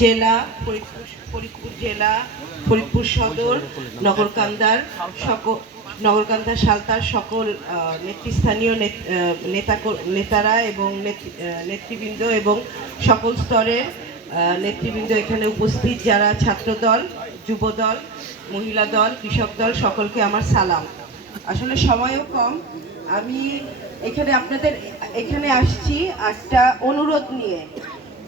জেলা, ফরিদপুর জেলা, ফরিদপুর সদর, নগরকান্দা সালতার সকল নেতৃস্থানীয় নেতারা এবং নেতৃবৃন্দ এবং সকল স্তরের নেতৃবৃন্দ এখানে উপস্থিত, যারা ছাত্রদল, যুবদল, মহিলা দল, কৃষক দল, সকলকে আমার সালাম। আসলে সময়ও কম, আমি আপনাদের এখানে আসছি একটা অনুরোধ নিয়ে,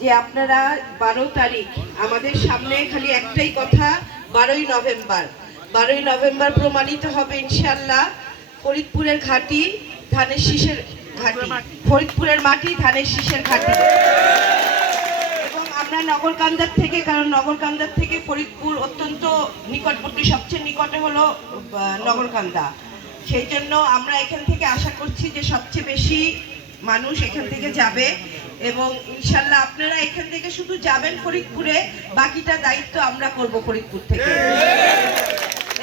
যে আপনারা 12 তারিখ আমাদের সামনে খালি একটাই কথা, 12ই নভেম্বর প্রমাণিত হবে ইনশাআল্লাহ ফরিদপুরের ঘাটি ধানের শীষের ঘাটি, ফরিদপুরের মাটি ধানের শীষের ঘাটি। এবং আমরা নগরকান্দার থেকে, কারণ নগরকান্দার থেকে ফরিদপুর অত্যন্ত নিকটবর্তী, সবচেয়ে নিকটে হলো নগরকান্দা, সেই জন্য আমরা এখান থেকে আশা করছি যে সবচেয়ে বেশি মানুষ এখান থেকে যাবে। এবং ইনশাল্লাহ আপনারা এখান থেকে শুধু যাবেন ফরিদপুরে, বাকিটা দায়িত্ব আমরা করব ফরিদপুর থেকে।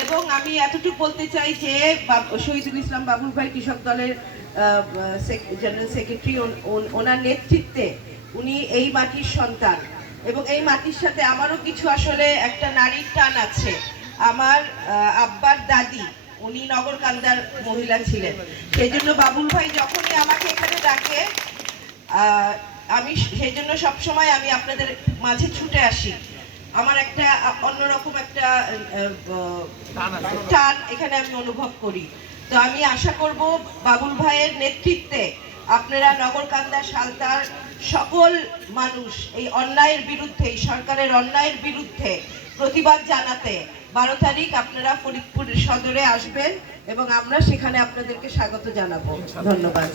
এবং আমি এতটুকু বলতে চাই যে শহীদুল ইসলাম বাবুল ভাই কৃষক দলের জেনারেল সেক্রেটারি, ওনার নেতৃত্বে উনি এই মাটির সন্তান, এবং এই মাটির সাথে আমারও কিছু আসলে একটা নারীর টান আছে। আমার আব্বার দাদি উনি নগরকান্দার মহিলা ছিলেন, সেই জন্য বাবুল ভাই যখনই আমাকে এখানে ডাকে আমি সেই জন্য সবসময় আমি আপনাদের মাঝে ছুটে আসি। আমার একটা অন্যরকম একটা টান এখানে আমি অনুভব করি। তো আমি আশা করব বাবুল ভাইয়ের নেতৃত্বে আপনারা নগরকান্দা সালতার সকল মানুষ এই অন্যায়ের বিরুদ্ধে, এই সরকারের অন্যায়ের বিরুদ্ধে প্রতিবাদ জানাতে 12 তারিখ আপনারা ফরিদপুর সদরে আসবেন এবং আমরা সেখানে আপনাদেরকে স্বাগত জানাবো। ধন্যবাদ।